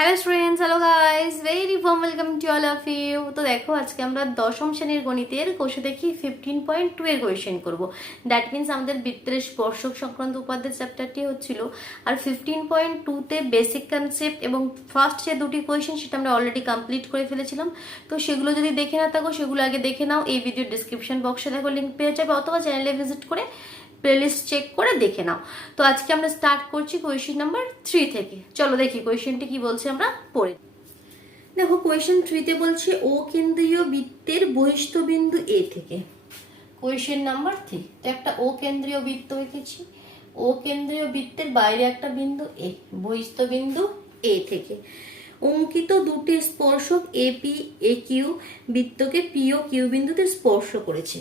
Hello students, hello guys, very warm welcome to all of you. তো দেখো, আজকে আমরা দশম শ্রেণীর গণিতের কোষে দেখি 15.2 এর কোয়েশ্চেন করবো। দ্যাট মিনস আমাদের বৃত্তের স্পর্শক সংক্রান্ত উপাদ্যের চ্যাপ্টারটি হচ্ছিল। আর 15.2তে বেসিক কনসেপ্ট এবং ফার্স্ট যে দুটি কোয়েশ্চেন সেটা আমরা অলরেডি কমপ্লিট করে ফেলেছিলাম। তো সেগুলো যদি দেখে না থাকো সেগুলো আগে দেখে নাও। এই ভিডিও ডিসক্রিপশন বক্সে দেখো লিঙ্ক পেয়ে যাবে, অথবা চ্যানেলে ভিজিট করে প্লেলিস্ট চেক করে দেখে নাও। তো আজকে আমরা স্টার্ট করছি কোয়েশ্চেন নাম্বার 3 থেকে। চলো দেখি কোয়েশ্চেনটি কি বলছে, আমরা পড়ে দেখো। কোয়েশ্চেন 3তে বলছে ও কেন্দ্রীয় বৃত্তের বহিস্থ বিন্দু এ থেকে। কোয়েশ্চেন নাম্বার 3, তো একটা ও কেন্দ্রীয় বৃত্ত এঁকেছি। ও কেন্দ্রীয় বৃত্তের বাইরে একটা বিন্দু এ, বহিস্থ বিন্দু এ থেকে অঙ্কিত দুটি স্পর্শক এপি এ কিউ বৃত্তকে পি ও কিউ বিন্দুতে স্পর্শ করেছে।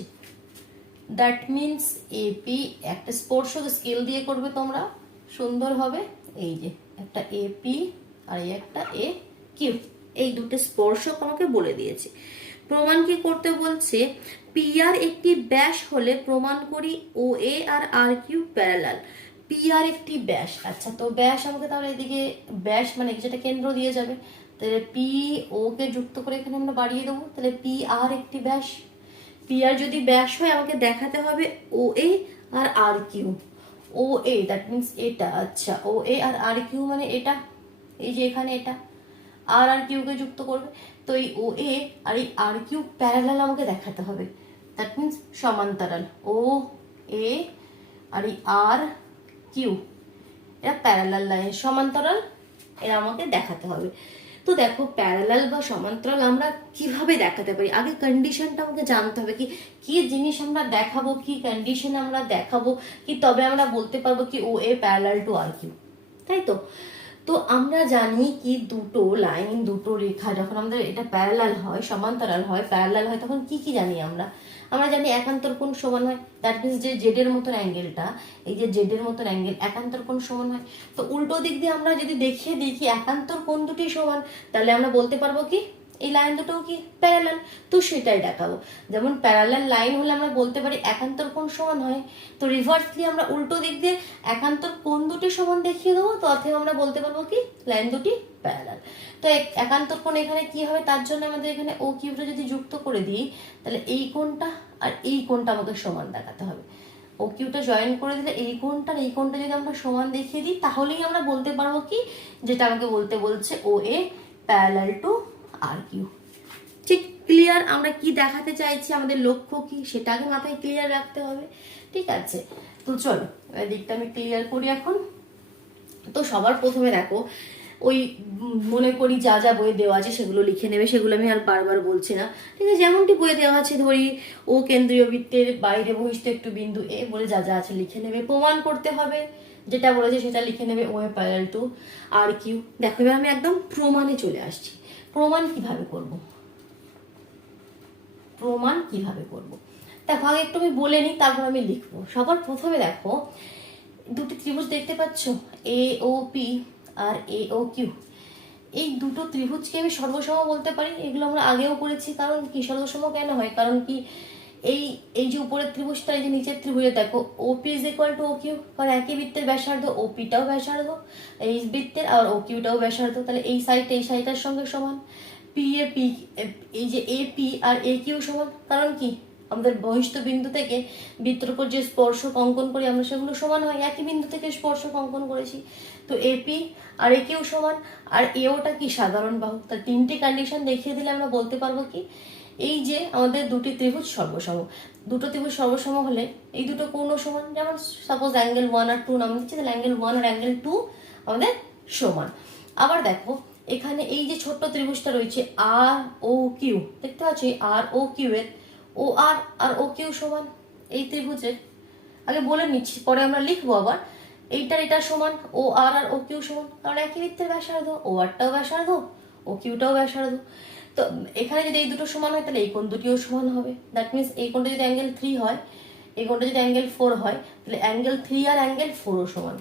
দ্যাট মিনস এপি একটা স্পর্শক স্কেল দিয়ে করবে তোমরা, সুন্দর হবে। এই যে একটা এপি আর এই একটা এ কিউ, এই দুটো স্পর্শক আমাকে বলে দিয়েছে। প্রমাণ কি করতে বলছে, পি আর একটি ব্যাস হলে প্রমাণ করি ও এ আর R Q parallel. P R একটি ব্যাস, আচ্ছা তো ব্যাস আমাকে তাহলে এদিকে ব্যাস মানে যেটা কেন্দ্র দিয়ে যাবে, তাহলে পি ও কে যুক্ত করে এখানে আমরা বাড়িয়ে দেবো। তাহলে পি আর একটি ব্যাস, পি আর যদি ব্যাস হয় আমাকে দেখাতে হবে ও এ আর R Q. O A that means এটা, আচ্ছা ও এ আর আর কিউ মানে এটা, এই যে এখানে এটা আর আর কিউ কে যুক্ত করবে। তো এই ও এ আর এই আর কিউ প্যারালাল আমাকে দেখাতে হবে, দ্যাট মিনস সমান্তরাল। ও এ আর এই আর কিউ এরা প্যারালাল লাইন, সমান্তরাল, এরা আমাকে দেখাতে হবে। তো দেখো, প্যারালাল বা সমান্তরাল আমরা কিভাবে দেখাতে পারি, আগে কন্ডিশনটা আমাকে জানতে হবে। কি কি জিনিস আমরা দেখাবো, কি কন্ডিশন আমরা দেখাবো, কি তবে আমরা বলতে পারবো কি O A parallel to R Q, তাই তো। তো আমরা জানি কি দুটো লাইন, দুটো রেখা যখন আমাদের এটা প্যারালাল হয়, সমান্তরাল হয়, প্যারালাল হয়, তখন কি কি জানি আমরা আমরা জানি একান্তর কোণ সমান হয়। দ্যাট মিনস যে জেড এর মতন অ্যাঙ্গেলটা, এই যে জেড এর মতন অ্যাঙ্গেল, একান্তর কোণ সমান হয়। তো উল্টো দিক দিয়ে আমরা যদি দেখিয়ে দিই কি একান্তর কোণ দুটি সমান, তাহলে আমরা বলতে পারবো কি এই লাইন দুটোও কি প্যারালাল। তো সেটাই দেখাবো। যেমন প্যারালাল লাইন হলে আমরা বলতে পারি একান্তর কোণ সমান হয়, তো রিভার্সলি আমরা উল্টো দিক দিয়ে একান্তর কোণ দুটি সমান দেখিয়ে দেবো, তো অতএব আমরা বলতে পারবো কি লাইন দুটি প্যারালাল। তো একান্তর কোণ এখানে কি হবে, তার জন্য আমাদের এখানে ও কিউটা যদি যুক্ত করে দিই, তাহলে এই কোণটা আর এই কোণটা আমাদের সমান দেখাতে হবে। ও কিউটা জয়েন করে দিলে এই কোণটা আর এই কোণটা যদি আমরা সমান দেখিয়ে দিই, তাহলেই আমরা বলতে পারবো কি যেটা আমাকে বলতে বলছে O A parallel to R Q. ঠিক ক্লিয়ার? আমরা কি দেখাতে চাইছি, আমাদের লক্ষ্য কি, সেটা আগে মাথায় ক্লিয়ার রাখতে হবে। ঠিক আছে, তো চলো দিকটা আমি ক্লিয়ার করি এখন। তো সবার প্রথমে দেখো, ওই মনে করি যা যা বইয়ে দেওয়া আছে সেগুলো লিখে নেবে, সেগুলো আমি আর বারবার বলছি না। ঠিক আছে, যেমনটি বইয়ে দেওয়া আছে, ধরি ও কেন্দ্রীয় বৃত্তের বাইরে বহিস্থ একটু বিন্দু এ বলে যা যা আছে লিখে নেবে। প্রমাণ করতে হবে, যেটা বলেছে সেটা লিখে নেবে, O A parallel to R Q. দেখো এবার আমি একদম প্রমাণে চলে আসছি। প্রমাণ কিভাবে করব, প্রমাণ কিভাবে করব দেখো আগে একটু আমি বলে নিই, তারপর আমি লিখবো। সবার প্রথমে দেখো, দুটি ত্রিভুজ দেখতে পাচ্ছ, এ ও পি আর এ ও কিউ। এই দুটো ত্রিভুজকে আমি সর্বসম বলতে পারি। এগুলো আমরা আগেও করেছি। কারণ কি সর্বসম কেন হয়, কারণ কি এই এই যে উপরের ত্রিভুজটা, এই যে নিচের ত্রিভুজে দেখো OP is equal to O Q, কারণ একই বৃত্তের ব্যাসার্ধ, ওপিটাও ব্যাসার্ধ এই বৃত্তের, আর ও কিউটাও ব্যাসার্ধ, তাহলে এই সাইডটা এই সাইডটার সঙ্গে সমান। পি এ পি, এই যে A P R A Q সমান, কারণ কি আমাদের বহিস্থ বিন্দু থেকে বৃত্তের উপর যে স্পর্শক অঙ্কন করি আমরা সেগুলো সমান হয়, একই বিন্দু থেকে স্পর্শক অঙ্কন করেছি। তো এপি আর এ কিউ সমান, আর এওটা কি সাধারণ বাহু। তার তিনটি কন্ডিশন দেখিয়ে দিলে আমরা বলতে পারবো কি এই যে আমাদের দুটি ত্রিভুজ সর্বসম। দুটো ত্রিভুজ সর্বসম হলে এই দুটো কোণও সমান। যেমন সাপোজ অ্যাঙ্গেল 1 আর 2 নাম দিচ্ছি, তাহলে অ্যাঙ্গেল 1 আর অ্যাঙ্গেল 2 আমাদের সমান। আবার দেখো এখানে এই যে ছোট্ট ত্রিভুজটা রয়েছে আর ও কিউ, দেখতে পাচ্ছি আর ও কিউ এর ও আর ও কিউ সমান। এই ত্রিভুজের আগে বলে নিচ্ছি, পরে আমরা লিখবো আবার। এইটার এটা সমান, ও আর ও কিউ সমান, কারণ একই বৃত্তের ব্যাসার্ধ, ও আরটাও ব্যাসার্ধ, ও কিউটাও ব্যাসার্ধ। তো এখানে যদি এই দুটো সমান হয়, তাহলে এই কোণ দুটিও সমান হবে। দ্যাট মিনস এই কোণটা যদি অ্যাঙ্গেল 3 হয়, এই কোণটা যদি অ্যাঙ্গেল 4 হয়, তাহলে অ্যাঙ্গেল 3 আর অ্যাঙ্গেল 4ও সমান।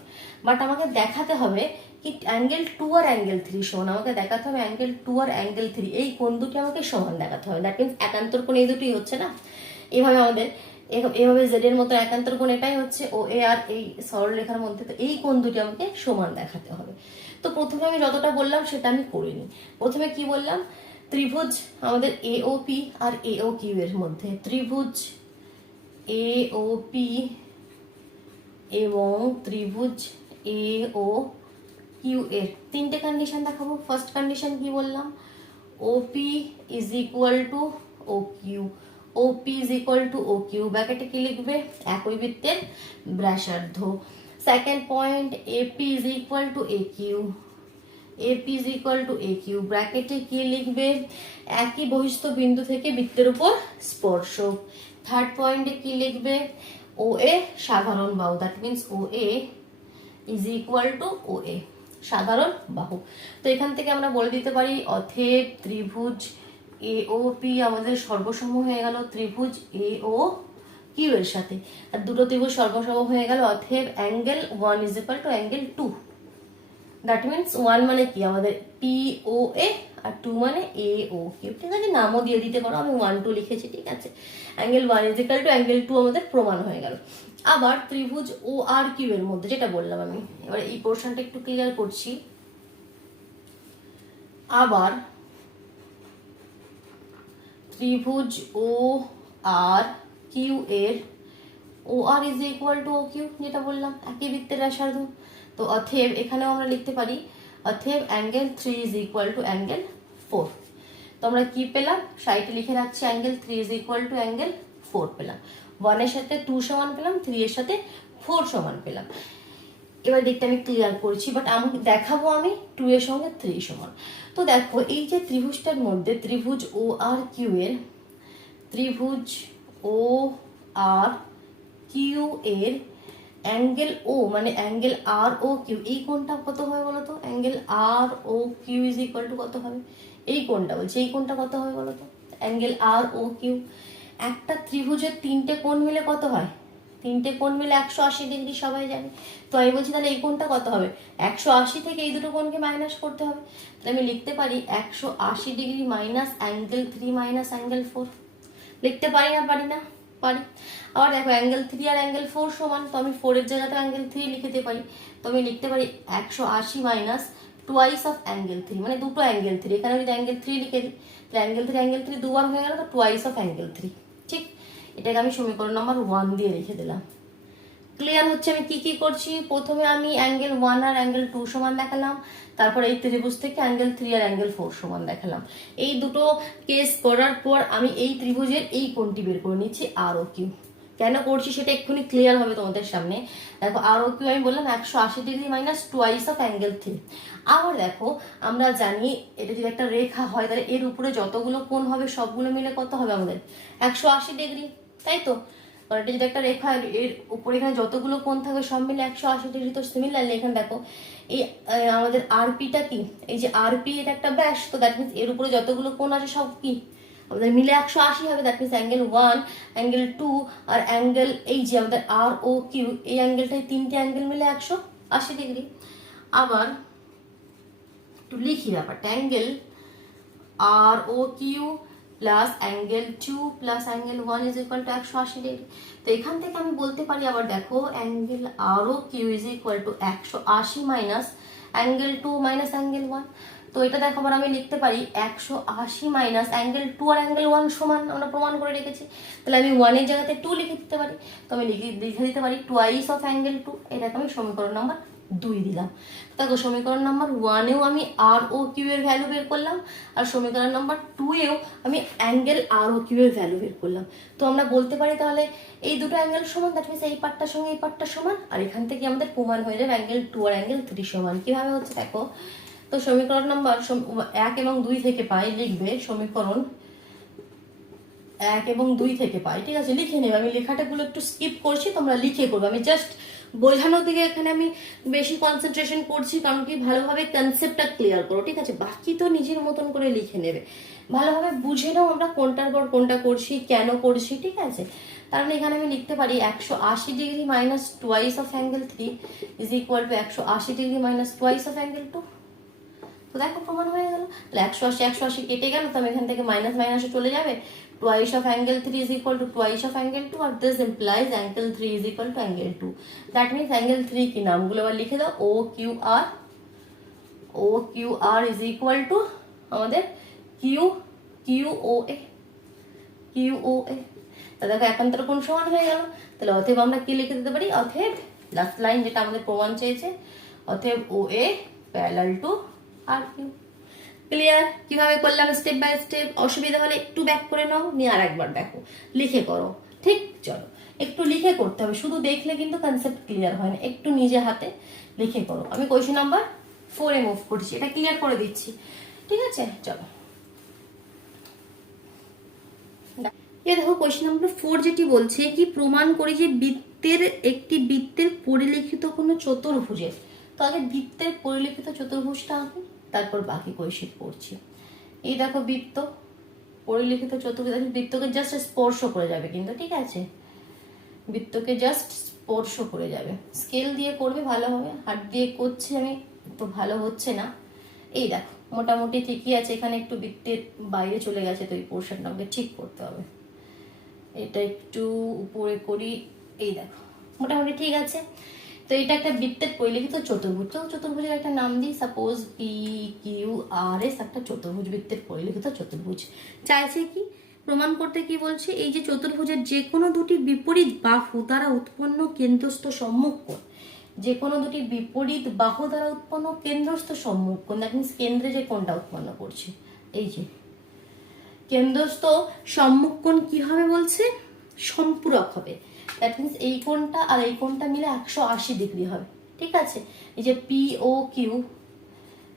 বাট আমাকে দেখাতে হবে কি অ্যাঙ্গেল 2 আর অ্যাঙ্গেল 3 সমান। আমাকে দেখাতে হবে অ্যাঙ্গেল 2 আর অ্যাঙ্গেল 3 এই কোণ দুটি আমাকে সমান দেখাতে হবে। দ্যাট মিনস একান্তর কোণ এই দুটোই হচ্ছে না, এইভাবে আমাদের এভাবে জেড এর মতো একান্তর কোণ এটাই হচ্ছে ও এ আর এই সরলরেখার মধ্যে। তো এই কোণ দুটি আমাকে সমান দেখাতে হবে। তো প্রথমে আমি যতটা বললাম সেটা আমি করিনি। প্রথমে কি বললাম, ত্রিভুজ আমাদের এওপি আর এও কিউ এর মধ্যে, ত্রিভুজ এওপি এবং ত্রিভুজ এও কিউ এর তিনটে কন্ডিশন দেখাবো। ফার্স্ট কন্ডিশন কি বললাম, OP is equal to O Q, OP is equal to O Q, ব্র্যাকেটে কি লিখবে, একই বৃত্তের ব্যাসার্ধ। Second point, AP is equal to A Q, AP is equal to A Q, ব্র্যাকেটে কি লিখবে, একই বহিস্থ বিন্দু থেকে বৃত্তের উপর স্পর্শক। থার্ড পয়েন্টে কি লিখবে, ও এ সাধারণ বাহু, that means O A is equal to O A সাধারণ বাহু। তো এখান থেকে আমরা বলে দিতে পারি অতএব ত্রিভুজ এওপি আমাদের সর্বসম হয়ে গেল ত্রিভুজ এও কিউ এর সাথে, আর দুটো ত্রিভুজ সর্বসম হয়ে গেল, অতএব angle 1 is equal to angle 2। That means 1 মানে কি আমাদের পি ও এ আর 2 মানে এ ও কিউ। ঠিক আছে, নামও দিয়ে দিতে পারো, আমি 1 2 লিখেছি। ঠিক আছে, angle 1 is equal to angle 2 আমাদের প্রমাণ হয়ে গেল। আবার ত্রিভুজ ও আর কিউ এর মধ্যে যেটা বললাম আমি, এবার এই পোর্শনটা একটু ক্লিয়ার করছি। আবার ত্রিভুজ ও আর কিউ এর, O R is equal to O Q যেটা বললাম, একই বৃত্তের ব্যাসার্ধ। তো অতএব এখানেও আমরা লিখতে পারি অতএব angle 3 is equal to angle 4। তো আমরা কি পেলাম, সাইডে লিখে রাখছি angle 3 is equal to angle 4 পেলাম, 1 এর সাথে 2 সমান পেলাম, 3 এর সাথে 4 সমান পেলাম। এবার দেখতে আমি ক্লিয়ার করছি, বাট আমি দেখাবো আমি 2 এর সঙ্গে 3 সমান। তো দেখো এই যে ত্রিভুজটার মধ্যে ত্রিভুজ ও আর কিউ এর, ত্রিভুজ ও আর কিউ এর অ্যাঙ্গেল ও মানে অ্যাঙ্গেল আর ও কিউ, এই কোণটা কত হবে বলো তো, angle R O Q is equal to কত হবে, এই কোণটা বলছি, এই কোণটা কত হবে বলো তো, অ্যাঙ্গেল আর ও কিউ। একটা ত্রিভুজের তিনটে কোণ মিলে কত হয়, তিনটে কোণ মিলে 180 ডিগ্রি, সবাই জানে। তো আমি বলছি তাহলে এই কোণটা কত হবে, 180 থেকে এই দুটো কোণকে মাইনাস করতে হবে। তাহলে আমি লিখতে পারি 180 degree minus angle 3 minus angle 4। লিখতে পারি না, পারি না, পারি। আবার দেখো অ্যাঙ্গেল 3 আর অ্যাঙ্গেল 4 সমান, তো আমি 4 এর জায়গাতে অ্যাঙ্গেল 3 লিখতে পারি। তো আমি লিখতে পারি 180 মাইনাস টুয়াইস অফ অ্যাঙ্গেল 3, মানে দুটো অ্যাঙ্গেল 3, এখানে যদি অ্যাঙ্গেল 3 লিখে দিই তাহলে অ্যাঙ্গেল 3 দুবার হয়ে গেল, তো টুয়াইস অফ অ্যাঙ্গেল 3। ঠিক, এটাকে আমি সমীকরণ নম্বর 1 দিয়ে রেখে দিলাম। ক্লিয়ার হচ্ছে আমি কি কি করছি, প্রথমে আমি অ্যাঙ্গেল 1 আর অ্যাঙ্গেল 2 সমান দেখালাম, তারপর এই ত্রিভুজ থেকে অ্যাঙ্গেল 3 আর অ্যাঙ্গেল 4 সমান দেখালাম। এই দুটো কেস করার পর আমি এই ত্রিভুজের এই কোণটি বের করে নিচ্ছি আর ও কিউ। কেন করছি সেটা এক্ষুনি ক্লিয়ার হবে তোমাদের সামনে। দেখো আর ও কিউ আমি বললাম 180 degree minus twice of angle 3। আবার দেখো আমরা জানি এটা যদি একটা রেখা হয় তাহলে এর উপরে যতগুলো কোণ হবে সবগুলো মিলে কত হবে আমাদের 180 ডিগ্রি, তাই তো। এটা যদি একটা রেখা, এর উপরে এখানে যতগুলো কোণ থাকবে সব মিলে 180 ডিগ্রি। তো সিমিলারলি এখানে দেখো এই আমাদের আরপিটা কি, এই যে আরপি এটা একটা ব্যাস, তো দ্যাট মিনস এর উপরে যতগুলো কোণ আছে সব কি আমাদের মিলে 180 হবে। দ্যাট মিনস অ্যাঙ্গেল 1, অ্যাঙ্গেল 2 আর অ্যাঙ্গেল এই যে আমাদের আর ও কিউ, এই অ্যাঙ্গেলটাই তিনটে অ্যাঙ্গেল মিলে 180 ডিগ্রি। আবার একটু লিখি ব্যাপারটা, angle R O Q plus angle 2 plus angle 1 is equal to 180 degree. তো এখান থেকে আমি বলতে পারি আবার দেখো angle R O Q is equal to 180 minus angle 2 minus angle 1। তো এটা দেখো আবার আমি লিখতে পারি 180 মাইনাস অ্যাঙ্গেল 2 আর অ্যাঙ্গেল 1 সমান, আমরা প্রমাণ করে রেখেছি। তাহলে আমি 1 এর জায়গাতে 2 লিখে দিতে পারি। তো আমি লিখে দিতে পারি টুয়াইস অফ অ্যাঙ্গেল 2। এটাকে আমি সমীকরণ নাম্বার 2 দিলাম। দেখো সমীকরণ নাম্বার 1-এও আমি আর ও কিউ এর ভ্যালু বের করলাম, আর সমীকরণ নাম্বার 2-এও আমি অ্যাঙ্গেল আর ও কিউ এর ভ্যালু বের করলাম। তো আমরা বলতে পারি তাহলে এই দুটো অ্যাঙ্গেল সমান, দ্যাট মিনস এই পার্টটার সঙ্গে এই পার্টটা সমান, আর এখান থেকে আমাদের প্রমাণ হয়ে যাবে অ্যাঙ্গেল 2 আর অ্যাঙ্গেল 3 সমান। কিভাবে হচ্ছে দেখো, তো সমীকরণ নাম্বার 1 এবং 2 থেকে পাই, লিখবে সমীকরণ 1 এবং 2 থেকে পাই। ঠিক আছে, লিখে নেবে। আমি লেখাটাগুলো একটু স্কিপ করছি, তোমরা লিখে করবে। আমি জাস্ট বোঝানোর দিকে এখানে আমি বেশি কনসেন্ট্রেশন করছি, কারণ কি ভালোভাবে কনসেপ্টটা ক্লিয়ার করো। ঠিক আছে, বাকি তো নিজের মতন করে লিখে নেবে, ভালোভাবে বুঝে নাও আমরা কোনটার পর কোনটা করছি, কেন করছি। ঠিক আছে, তার মানে এখানে আমি লিখতে পারি 180 degree minus twice of angle 3 is equal to 180 degree minus twice of angle 2। তো দেখো প্রমাণ হয়ে গেল। তাহলে 180 কেটে গেল, তো আমি এখান থেকে মাইনাস মাইনাসে চলে যাবে। Twice of angle 3 is equal to twice of angle 2, or this implies angle 3 is equal to angle 2. That means angle 3 কি নামগুলো আবার লিখে দাও, O Q R O Q R is equal to আমাদের Q Q O A, Q O A. তা দেখো একান্তর কোণ সমান হয়ে গেল। তাহলে অতএব আমরা কি লিখে দিতে পারি, অতএব লাস্ট লাইন যেটা আমাদের প্রমাণ চেয়েছে, অতএব O A parallel to R Q. Clear? কিভাবে করলাম স্টেপ বাই স্টেপ। অসুবিধা হলে একটু ব্যাক করে নাও, নিয়ে আর একবার দেখো, লিখে করো। ঠিক, চলো একটু লিখে করতে হবে, শুধু দেখলে কিন্তু কনসেপ্ট ক্লিয়ার হয় না, একটু নিজে হাতে লিখে করো। আমি কোয়েশ্চেন নাম্বার 4 এ মুভ করছি, এটা ক্লিয়ার করে দিচ্ছি। ঠিক আছে, চলো দেখো কোয়েশ্চেন নাম্বার 4 যেটি বলছে কি, প্রমাণ করি যে বৃত্তের একটি বৃত্তের পরিলিখিত কোনো চতুর্ভুজের। তো আগে বৃত্তের পরিলিখিত চতুর্ভুজটা আঁকি, তারপর বাকি কোয়েশ্চেন পড়ছি। এই দেখো বৃত্ত, পরিলিখিত চতুর্ভুজ, বৃত্তকে জাস্ট স্পর্শ করে যাবে কিন্তু, ঠিক আছে, বৃত্তকে জাস্ট স্পর্শ করে যাবে। স্কেল দিয়ে করবে ভালো হবে, হাত দিয়ে করছি আমি, তো ভালো হচ্ছে না। এই দেখো মোটামুটি ঠিকই আছে, এখানে একটু বৃত্তের বাইরে চলে গেছে, তো এই পোর্শনটা আমাকে ঠিক করতে হবে। এটা একটু উপরে করি, এই দেখো মোটামুটি ঠিক আছে। তো এটা একটা বৃত্তের পরিলিখিত চতুর্ভুজ, তো চতুর্ভুজের একটা নাম দিই, suppose P Q R S একটা চতুর্ভুজ, বৃত্তের পরিলিখিত চতুর্ভুজ। চাইছে কি প্রমাণ করতে, কি বলছে, এই যে চতুর্ভুজের যে কোনো দুটি বিপরীত বাহু দ্বারা উৎপন্ন কেন্দ্রস্থ সম্মুখকোণ, যে কোনো দুটি বিপরীত বাহু দ্বারা উৎপন্ন কেন্দ্রস্থ সম্মুখকোণ, দ্যাট মিন্স কেন্দ্রে যে কোণটা উৎপন্ন করছে, এই যে কেন্দ্রস্থ সম্মুখকোণ কি হবে বলছে, সম্পূরক হবে। দ্যাট মিন্স এই কোণটা আর এই কোণটা মিলে 180 ডিগ্রি হবে। ঠিক আছে, এই যে P O Q,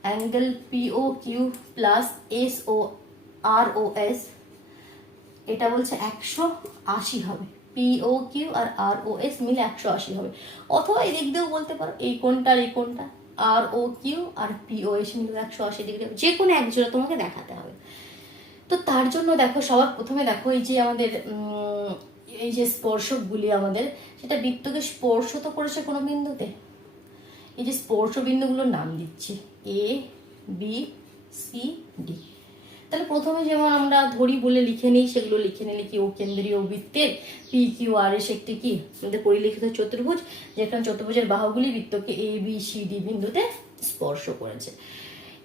angle P O Q plus S ও আর ও এস, এটা বলছে 180 হবে। পি ও কিউ আর আর ও এস মিলে 180 হবে। অথবা এই দিক দিয়েও বলতে পারো, এই কোণটা আর এই কোণটা, আর ও কিউ আর পি ও এস মিলে 180 ডিগ্রি হবে, যে কোনো একজোড়া তোমাকে দেখাতে হবে। তো তার জন্য দেখো সবার প্রথমে দেখো এই যে আমাদের এই যে স্পর্শকগুলি আমাদের, সেটা বৃত্তকে স্পর্শ তো করেছে কোনো বিন্দুতে, এই যে স্পর্শ বিন্দুগুলোর নাম দিচ্ছি এ বি সি ডি। তাহলে প্রথমে যেমন আমরা ধরি বলে লিখে নিই, সেগুলো লিখে নিলে কি, ও কেন্দ্রীয় বৃত্তের পি কিউ আর এস একটি কি আমাদের পরিলিখিত চতুর্ভুজ, যেখানে চতুর্ভুজের বাহুগুলি বৃত্তকে এ বি সি ডি বিন্দুতে স্পর্শ করেছে।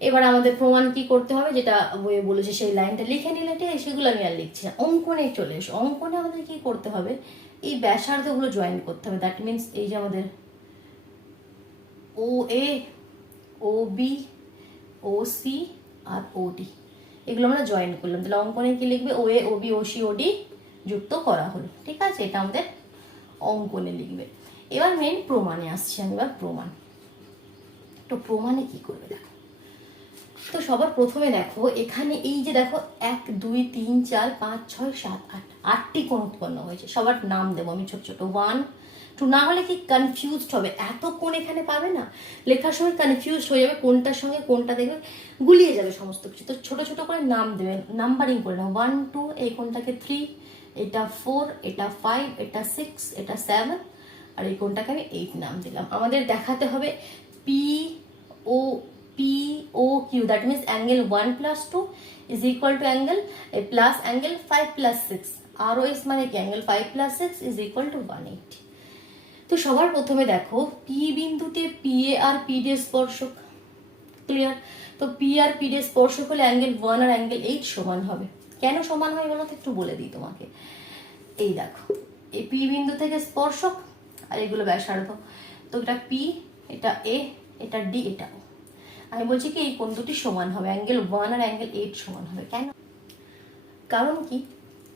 এবার আমাদের প্রমাণ কি করতে হবে, যেটা বইয়ে বলেছে সেই লাইনটা লিখে নিলে, ঠিক আছে, সেগুলো আমি আর লিখছি না। অঙ্কনে চলে এসো, অঙ্কনে আমাদের কি করতে হবে, এই ব্যাসার্ধগুলো জয়েন করতে হবে। দ্যাট মিনস এই যে আমাদের ও এ, ও বি, ও সি আর ও ডি, এগুলো আমরা জয়েন করলাম। তাহলে অঙ্কনে কি লিখবে, ও এ, ও বি, ও সি, ও ডি যুক্ত করা হলো। ঠিক আছে, এটা আমাদের অঙ্কনে লিখবে। এবার মেন প্রমাণে আসছি আমি, এবার প্রমাণ। তো প্রমাণে কি করবে দেখো, তো সবার প্রথমে দেখো এখানে এই যে দেখো 1 2 3 4 5 6 7 8 8টি কোণ উৎপন্ন হয়েছে। সবার নাম দেবো আমি ছোট ছোট, 1 2, না হলে কি কনফিউজড হবে, এত কোণ এখানে পাবে না, লেখার সময় কনফিউজড হয়ে যাবে, কোনটার সঙ্গে কোনটা দেখবে গুলিয়ে যাবে সমস্ত কিছু। তো ছোট ছোট করে নাম দেবে, নাম্বারিং করে নাও, 1 2, এই কোণটাকে 3, এটা 4, এটা 5, এটা 6, এটা 7, আর এই কোণটাকে আমি 8 নাম দিলাম। আমাদের দেখাতে হবে P O P O Q, that means angle 1 + 2 is equal to angle plus angle 5 + 6, R O S মানে কি অ্যাঙ্গেল 5 + 6 ইজ ইকুয়াল টু 180। তো সবার প্রথমে দেখো পি বিন্দুতে পি এ আর পি ডি স্পর্শক, ক্লিয়ার। তো পি আর পি ডি স্পর্শক হলে অ্যাঙ্গেল 1 আর অ্যাঙ্গেল 8 সমান হবে। কেন সমান হয় বলো তো, একটু বলে দিই তোমাকে। এই দেখো এই পি বিন্দু থেকে স্পর্শক, আর এগুলো ব্যাসার্ধ, তো এটা পি, এটা এ, এটা ডি, এটা ও। আমি বলছি কি এই কোণ দুটি সমান হবে, অ্যাঙ্গেল 1 আর অ্যাঙ্গেল 8 সমান হবে। কেন, কারণ কি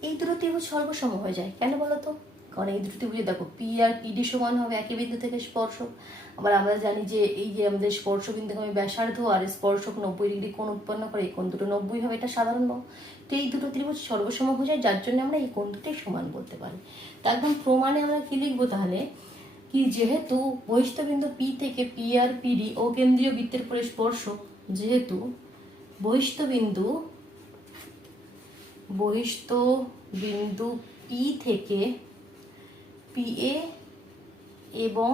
এই দুটো ত্রিভুজ সর্বসম হয়ে যায়। কেন বলো তো, কারণ এই দুটো ত্রিভুজে দেখো পি আর পি ডি সমান হবে, একই বিন্দু থেকে স্পর্শক। আবার আমরা জানি যে এই যে আমাদের স্পর্শ বিন্দু আমি ব্যাসার্ধ আর স্পর্শক 90 ডিগ্রি কোণ উৎপন্ন করে, এই কোণ দুটো 90 হবে, এটা সাধারণ নাও। তো এই দুটো ত্রিভুজ সর্বসম হয়ে যায়, যার জন্য আমরা এই কোণ দুটোই সমান বলতে পারি। তো একদম প্রমাণে আমরা কি লিখবো তাহলে, কি যেহেতু বহিস্থ বিন্দু পি থেকে পি আর পি ডি ও কেন্দ্রীয় বৃত্তের পরে স্পর্শক, যেহেতু বহিস্থ বিন্দু পি থেকে পি এ এবং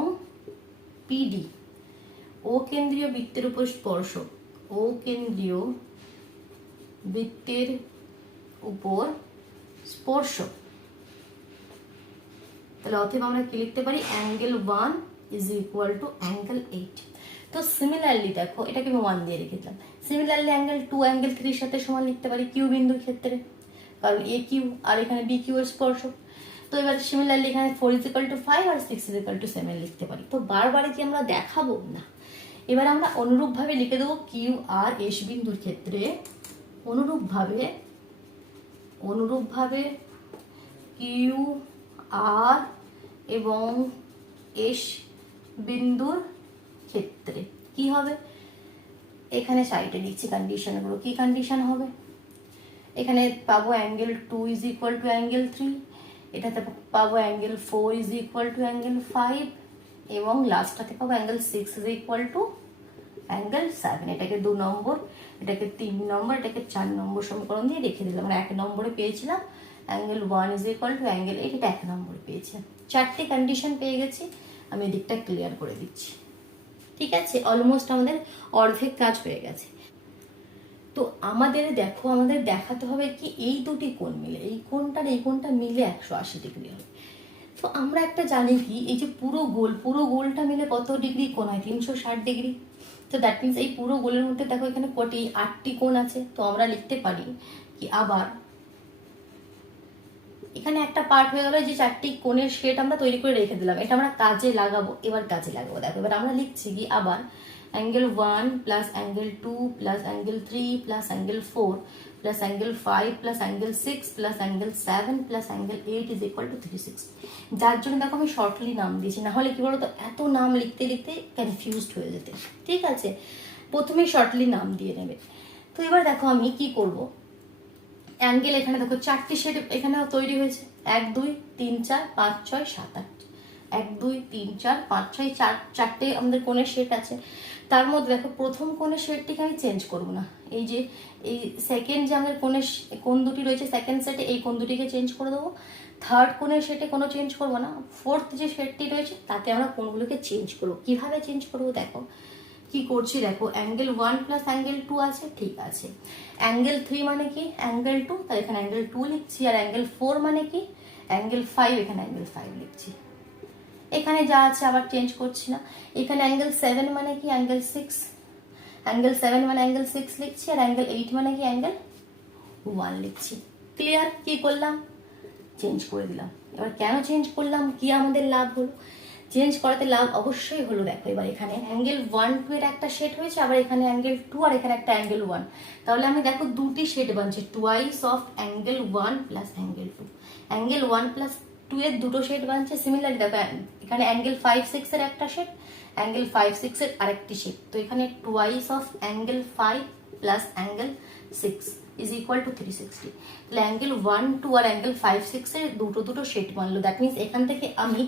পিডি ও কেন্দ্রীয় বৃত্তের উপর স্পর্শক, ও কেন্দ্রীয় বৃত্তের উপর স্পর্শক, তাহলে অতএব আমরা কি লিখতে পারি, angle 1 is equal to angle 8। তো সিমিলারলি দেখো, এটাকে আমি 1 দিয়ে রেখে দিলাম। সিমিলারলি অ্যাঙ্গেল 2 অ্যাঙ্গেল 3 এর সাথে সমান লিখতে পারি কিউ বিন্দুর ক্ষেত্রে, কারণ এ কিউ আর এখানে বি কিউ এর স্পর্শক। তো এবার সিমিলারলি এখানে 4 = 5 আর 6 = 7 লিখতে পারি। তো বারবারে কি আমরা দেখাবো না, এবার আমরা অনুরূপভাবে লিখে দেবো কিউ আর এস বিন্দুর ক্ষেত্রে, অনুরূপভাবে কিউ আর এবং এস বিন্দুর ক্ষেত্রে কি হবে, এখানে সাইডে লিখছি কন্ডিশনগুলো। কি কন্ডিশন হবে, এখানে পাবো অ্যাঙ্গেল 2 = অ্যাঙ্গেল 3, এটাতে পাবো অ্যাঙ্গেল 4 = অ্যাঙ্গেল 5, এবং লাস্টটাতে পাবো অ্যাঙ্গেল 6 = অ্যাঙ্গেল 7। এটাকে 2 নম্বর, এটাকে 3 নম্বর, এটাকে 4 নম্বর সমীকরণ দিয়ে রেখে দিলাম। আমরা 1 নম্বরে পেয়েছিলাম অ্যাঙ্গেল 1 = অ্যাঙ্গেল 8, এটা 1 নম্বরে পেয়েছিলাম। 4টে কন্ডিশন পেয়ে গেছি, আমি এদিকটা ক্লিয়ার করে দিচ্ছি। ঠিক আছে, অলমোস্ট আমাদের অর্ধেক কাজ হয়ে গেছে। তো আমাদের দেখো, আমাদের দেখাতে হবে কি এই দুটি কোণ মিলে, এই কোণটার এই কোণটা মিলে 180 ডিগ্রি হবে। তো আমরা একটা জানি কি, এই যে পুরো গোলটা মিলে কত ডিগ্রি কোণ হয়, 360 ডিগ্রি। তো দ্যাট মিনস এই পুরো গোলের মধ্যে দেখো এখানে কটি 8টি কোণ আছে। তো আমরা লিখতে পারি কি, আবার এখানে একটা পার্ট হয়ে গেল, যে 4টি কোণের শেড আমরা তৈরি করে রেখে দিলাম, এটা আমরা কাজে লাগাবো। এবার কাজে লাগাবো, দেখো এবার আমরা লিখছি কি, আবার angle 1 plus angle 2 plus angle 3 plus angle 4 plus angle 5 plus angle 6 plus angle 7 plus angle 8 = 360। যার জন্য দেখো আমি শর্টলি নাম দিয়েছি, না হলে কি বলতো এত নাম লিখতে লিখতে কনফিউজড হয়ে যেতে। ঠিক আছে, প্রথমে শর্টলি নাম দিয়ে নেবে। তো এবার দেখো আমি কি করব, অ্যাঙ্গেল এখানে দেখো 4টি শেড এখানে তৈরি হয়েছে, 1 2 3 4 5 6 7 8, 1 2 3 4 5 6 4টে আমাদের কোণের শেড আছে। তার মধ্যে দেখো প্রথম কোণের শেডটিকে আমি চেঞ্জ করবো না, এই যে এই সেকেন্ড যে আমাদের কোণ দুটি রয়েছে সেকেন্ড সেটে, এই কোণ দুটিকে চেঞ্জ করে দেবো। থার্ড কোণের শেডে কোনো চেঞ্জ করবো না। ফোর্থ যে শেডটি রয়েছে তাতে আমরা কোণগুলোকে চেঞ্জ করবো। কিভাবে চেঞ্জ করবো দেখো, কি করছি দেখো, অ্যাঙ্গেল 1 প্লাস অ্যাঙ্গেল 2 আছে, ঠিক আছে। অ্যাঙ্গেল 3 মানে কি, অ্যাঙ্গেল 2, তাই এখানে অ্যাঙ্গেল 2 লিখছি। আর অ্যাঙ্গেল 4 মানে কি, অ্যাঙ্গেল 5, এখানে অ্যাঙ্গেল 5 লিখছি। এখানে যা আছে আবার চেঞ্জ করছি না। এখানে অ্যাঙ্গেল 7 মানে কি, অ্যাঙ্গেল 6, অ্যাঙ্গেল 7 মানে অ্যাঙ্গেল 6 লিখছি। আর অ্যাঙ্গেল 8 মানে কি, অ্যাঙ্গেল 1 লিখছি। ক্লিয়ার? কি করলাম, চেঞ্জ করে দিলাম। এবার কেন চেঞ্জ করলাম, কি আমাদের লাভ হলো, চেঞ্জ করাতে লাভ অবশ্যই হলো। দেখো এবার এখানে অ্যাঙ্গেল 1 2 এর একটা শেড হয়েছে, আবার এখানে অ্যাঙ্গেল 2 আর এখানে একটা অ্যাঙ্গেল 1। তাহলে আমি দেখো দুটি শেড বানছে, twice of angle 1 plus angle 2। Angle 1 plus 2 এর দুটো শেড বানছে। সিমিলারলি দেখো এখানে অ্যাঙ্গেল 5 6 এর একটা শেড, অ্যাঙ্গেল 5 6 এর আরেকটি শেড। তো এখানে twice of angle 5 plus angle 6 = 360। তাহলে অ্যাঙ্গেল 1 2 আর অ্যাঙ্গেল 5 6 এর দুটো শেড বানলো। দ্যাট মিনস এখান থেকে আমি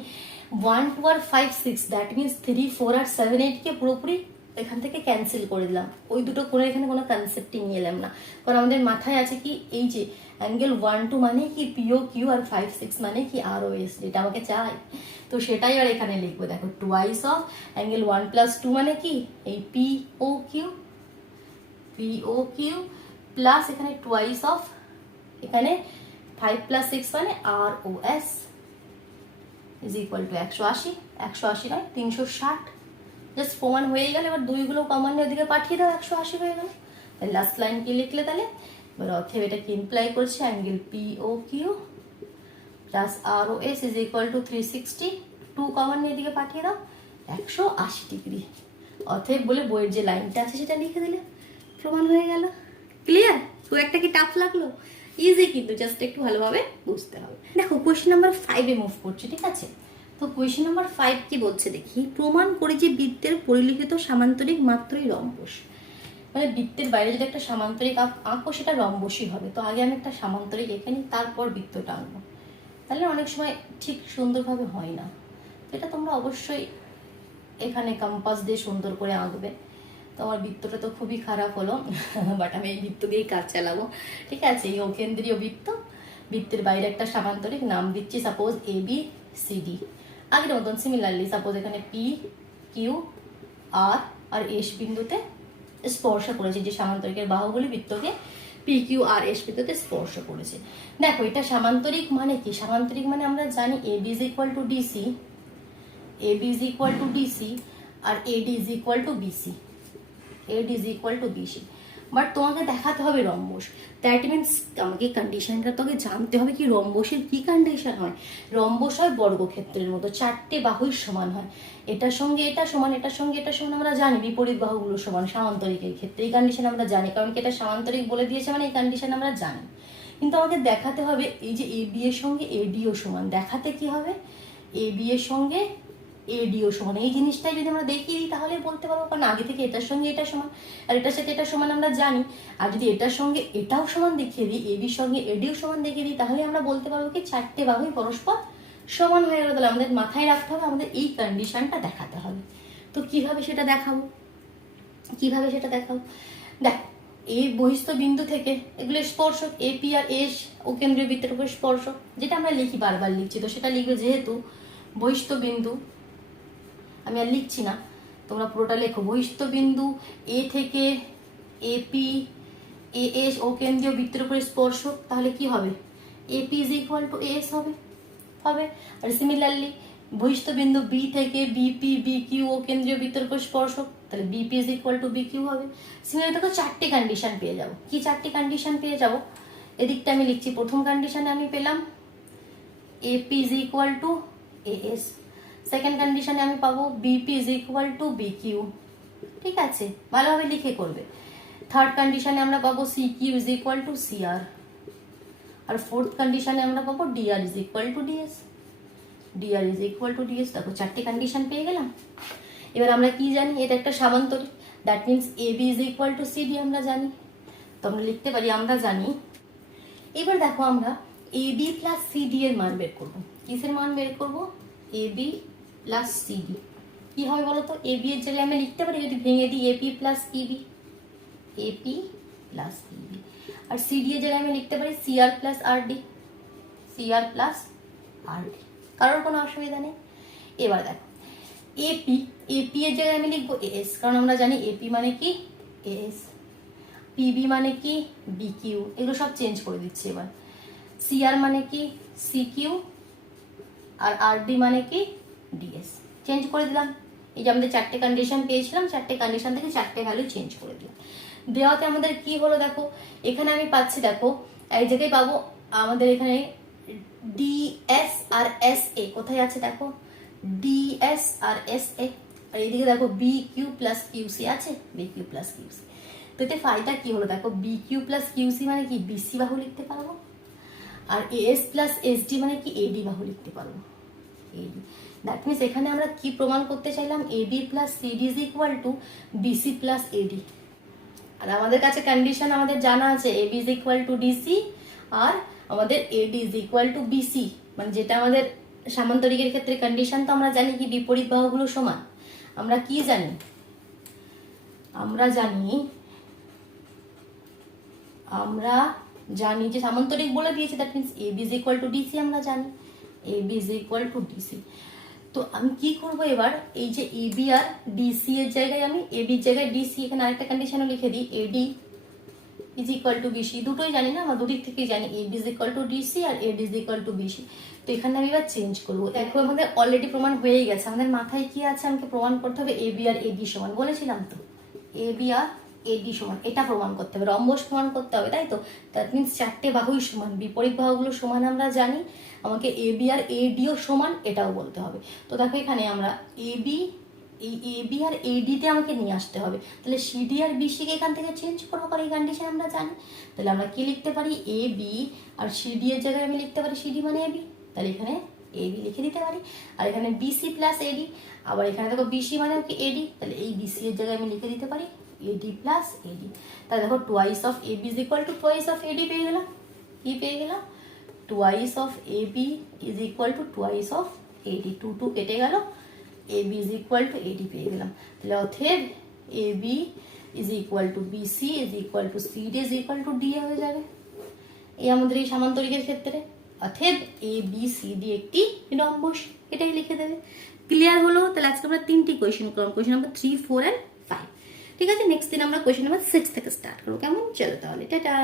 1 2 আর 5 6, দ্যাট মিনস 3 4 আর 7 8 কে পুরোপুরি এখান থেকে ক্যান্সেল করে দিলাম। ওই দুটো করে এখানে কোনো কনসেপ্টই নিয়ে এলাম না, কারণ আমাদের মাথায় আছে কি, এই যে অ্যাঙ্গেল 1 2 মানে কি পিও কিউ, আর 5 6 মানে কি আর ও এস, যেটা আমাকে চাই। তো সেটাই আর এখানে লিখবো। দেখো টুয়াইস অফ অ্যাঙ্গেল 1 প্লাস 2 মানে কি, এই পিও কিউ প্লাস এখানে টুয়াইস অফ এখানে 5 প্লাস 6 মানে আর ও এস = 180। 180 নয় 360, জাস্ট প্রমাণ হয়ে গেল। এবার দুইগুলো কমন নিয়ে ওদিকে পাঠিয়ে দাও, 180 হয়ে গেল। তাহলে লাস্ট লাইন কি লিখলে, তাহলে এবার অতএব এটা কি ইমপ্লাই করছে, অ্যাঙ্গেল পিও কিউ প্লাস আর ও এস = 360। 2 কমন নিয়ে এদিকে পাঠিয়ে দাও, 180 ডিগ্রি। অতএব বলে বইয়ের যে লাইনটা আছে সেটা লিখে দিলে, প্রমাণ হয়ে গেল। ক্লিয়ার? তো একটা কি টাফ লাগলো? ইজি, কিন্তু জাস্ট একটু ভালোভাবে বুঝতে হবে। দেখো কোয়েশ্চেন নাম্বার 5 এ মুভ করছি, ঠিক আছে। তো কোয়েশ্চেন নাম্বার 5 কি বলছে দেখি, প্রমাণ করে যে বৃত্তের পরিলিখিত সামান্তরিক মাত্রই রম্বস। মানে বৃত্তের বাইরে যদি একটা সামান্তরিক আঁকো সেটা রম্বসই হবে। তো আগে আমি একটা সামান্তরিক এঁকে নিই, তারপর বৃত্তটা আঁকবো, তাহলে অনেক সময় ঠিক সুন্দরভাবে হয় না। তো এটা তোমরা অবশ্যই এখানে কম্পাস দিয়ে সুন্দর করে আঁকবে। তো আমার বৃত্তটা তো খুবই খারাপ হলো, বাট আমি এই বৃত্ত দিয়েই কাজ চালাবো, ঠিক আছে। এই অকেন্দ্রীয় বৃত্ত, বৃত্তের বাইরে একটা সামান্তরিক, নাম দিচ্ছি সাপোজ এ বি সি ডি। আগের মতন সিমিলারলি সাপোজ এখানে পি কিউ আর এস বিন্দুতে স্পর্শ করেছে, যে সামান্তরিকের বাহুগুলি বৃত্তকে পি কিউ আর এস বিন্দুতে স্পর্শ করেছে। দেখো এটা সামান্তরিক মানে কি, সামান্তরিক মানে আমরা জানি A B = DC, A B = DC, আর AD is equal to BC, AD is equal to BC. But তোমাকে দেখাতে হবে রম্বস, দ্যাট মিনস আমাকে কন্ডিশনটা তোকে জানতে হবে কি রম্বসের কি কন্ডিশন হয়। রম্বস হয় বর্গক্ষেত্রের মতো, চারটে বাহুই সমান হয়, এটার সঙ্গে এটা সমান, এটার সঙ্গে এটা সমান আমরা জানি, বিপরীত বাহুগুলো সমান সামান্তরিকের ক্ষেত্রে এই কন্ডিশন আমরা জানি, কারণ কি এটা সামান্তরিক বলে দিয়েছে মানে এই কন্ডিশন আমরা জানি। কিন্তু আমাকে দেখাতে হবে এই যে এ বি এর সঙ্গে এডিও সমান, দেখাতে কি হবে এ বি এর সঙ্গে এডিও সমান, এই জিনিসটাই যদি আমরা দেখিয়ে দিই তাহলে বলতে পারবো, কারণ আগে থেকে এটার সঙ্গে এটা সমান আর এটার সাথে এটা সমান আমরা জানি। আর যদি এটার সঙ্গে এটাও সমান দেখিয়ে দিই, এবির সঙ্গে এডিও সমান দেখিয়ে দিই, তাহলে আমরা বলতে পারবো কি চারটে বাহুই পরস্পর সমান হয়ে গেল। তাহলে আমাদের মাথায় রাখতে হবে আমাদের এই কন্ডিশনটা দেখাতে হবে। তো কিভাবে সেটা দেখাবো, কিভাবে সেটা দেখাবো? দেখ, এই বহিস্থ বিন্দু থেকে এগুলো স্পর্শক, এপি আর এস ও কেন্দ্রীয় বৃত্তের উপর স্পর্শক, যেটা আমরা লিখি বারবার লিখছি, তো সেটা লিখবে যেহেতু বহিস্থ বিন্দু, আমি আর লিখছি না, তোমরা পুরোটা লেখো। বহিস্থ বিন্দু এ থেকে এপি এস ও কেন্দ্রীয় বৃত্তের উপর স্পর্শক, তাহলে কি হবে AP is equal to S হবে, হবে। আর সিমিলারলি বহিস্থ বিন্দু বি থেকে বিপি বিকিউ ও কেন্দ্রীয় বৃত্তের উপর স্পর্শক, তাহলে BP is equal to bq হবে। সিমিলারলি দেখো চারটে কন্ডিশন পেয়ে যাবো। কি চারটে কন্ডিশন পেয়ে যাবো? এদিকটা আমি লিখছি, প্রথম কন্ডিশনে আমি পেলাম AP is equal to S, second কন্ডিশনে আমি পাবো BP is equal to BQ, ঠিক আছে, ভালোভাবে লিখে করবে। থার্ড কন্ডিশনে আমরা পাবো CQ is equal to CR, আর ফোর্থ কন্ডিশনে আমরা পাবো DR is equal to DS, DR is equal to DS. দেখো চারটে কন্ডিশন পেয়ে গেলাম। এবার আমরা কি জানি, এটা একটা সামান্তরিক, that means AB is equal to CD আমরা জানি, তো আমরা লিখতে পারি আমরা জানি। এবার দেখো আমরা এবি প্লাস সিডি এর মান বের করবো। কিসের মান বের করবো? AB plus CD. কি হবে বলো তো? এবি এর জায়গায় আমি লিখতে পারি, যদি ভেঙে দিই এপি প্লাস ইবি, এপি প্লাস ইবি। আর সিডি এর জায়গায় আমি লিখতে পারি CR plus RD, CR plus RD, কারোর কোনো অসুবিধা নেই। এবার দেখো এপি, এপি এর জায়গায় আমি লিখবো এস, কারণ আমরা জানি এপি মানে কি এস, পিবি মানে কি বিকিউ, এগুলো সব চেঞ্জ করে দিচ্ছি এবার। সিআর মানে কি সিকিউ, আর আরডি মানে কি ডিএস, চেঞ্জ করে দিলাম। এই যে আমাদের চারটে কন্ডিশন পেয়েছিলাম, চারটে কন্ডিশন থেকে চারটে ভ্যালু চেঞ্জ করে দিলাম। দেওয়াতে আমাদের কি হলো দেখো, এখানে আমি পাচ্ছি, দেখো এই জায়গায় পাবো আমাদের এখানে ডিএস আর এস এ, কোথায় আছে দেখো ডিএস আর এস এ, আর এইদিকে দেখো বি কিউ প্লাস কিউসি আছে, বি কিউ প্লাস কিউসি। তো এতে ফায়দা কি হলো দেখো, বি কিউ প্লাস কিউসি মানে কি বিসি বাহু লিখতে পারবো, আর এস প্লাস এসডি মানে কি এডি বাহু লিখতে পারবো, এডি। দ্যাট মিনস এখানে আমরা কি প্রমাণ করতে চাইলাম, AB plus CD is equal to BC plus AD. আর আমাদের কাছে কন্ডিশন আমাদের জানা আছে, AB is equal to DC আর আমাদের AD is equal to BC, মানে যেটা আমাদের সামান্তরিকের ক্ষেত্রে কন্ডিশন, তো আমরা জানি কি বিপরীত বাহুগুলো সমান। আমরা কি জানি, আমরা জানি যে সামান্তরিক বলে দিয়েছে, that means AB is equal to DC আমরা জানি, AB is equal to DC. তো আমি কি করবো এবার, এই যে এবি আর ডিসি এর জায়গায় আমি এবির জায়গায় ডিসি, এখানে আরেকটা কন্ডিশনও লিখে দিই, AD is equal to BC, দুটোই জানি না, আমরা দুদিক থেকেই জানি AB is equal to DC আর AD is equal to BC. তো এখানে আমি এবার চেঞ্জ করবো। দেখো আমাদের অলরেডি প্রমাণ হয়েই গেছে, আমাদের মাথায় কি আছে, আমাকে প্রমাণ করতে হবে এবি আর এডি সমান, বলেছিলাম তো এবি আর এডি সমান, এটা প্রমাণ করতে হবে, রম্বস প্রমাণ করতে হবে, তাই তো। দ্যাট মিনস চারটে বাহুই সমান, বিপরীত বাহুগুলো সমান আমরা জানি, আমাকে এবি আর এডিও সমান এটাও বলতে হবে। তো দেখো এখানে আমরা এবি আর এডিতে আমাকে নিয়ে আসতে হবে, তাহলে সিডি আর বিসিকে এখান থেকে চেঞ্জ করবো, কারণ এই কন্ডিশন আমরা জানি। তাহলে আমরা কি লিখতে পারি, এবি আর সিডি এর জায়গায় আমি লিখতে পারি সিডি মানে এবি, তাহলে এখানে এবি লিখে দিতে পারি। আর এখানে বিসি প্লাস এডি, আবার এখানে দেখো বিসি মানে কি এডি, তাহলে এই বিসি এর জায়গায় আমি লিখে দিতে পারি এডি প্লাস এডি। তাহলে দেখো twice of AB is equal to twice of AD পেয়ে গেলাম। কি পেয়ে গেলাম? Twice of AB is equal to twice of AD, two two কেটে গেল, AB is equal to AD পেয়ে গেলাম। তাহলে অতএব AB is equal to BC is equal to CD is equal to D হয়ে যাবে এই আমাদের এই সামান্তরিকের ক্ষেত্রে। অতএব এ বি সি ডি একটি রম্বস, এটাই লিখে দেবে। ক্লিয়ার হলো? তাহলে আজকে আমরা তিনটি কোয়েশ্চেন করলাম, কোয়েশ্চেন নাম্বার 3, 4 and 5। ঠিক আছে, নেক্সট দিন আমরা কোয়েশ্চেন নাম্বার 6 থেকে স্টার্ট করবো, কেমন? চলো তাহলে টাটা।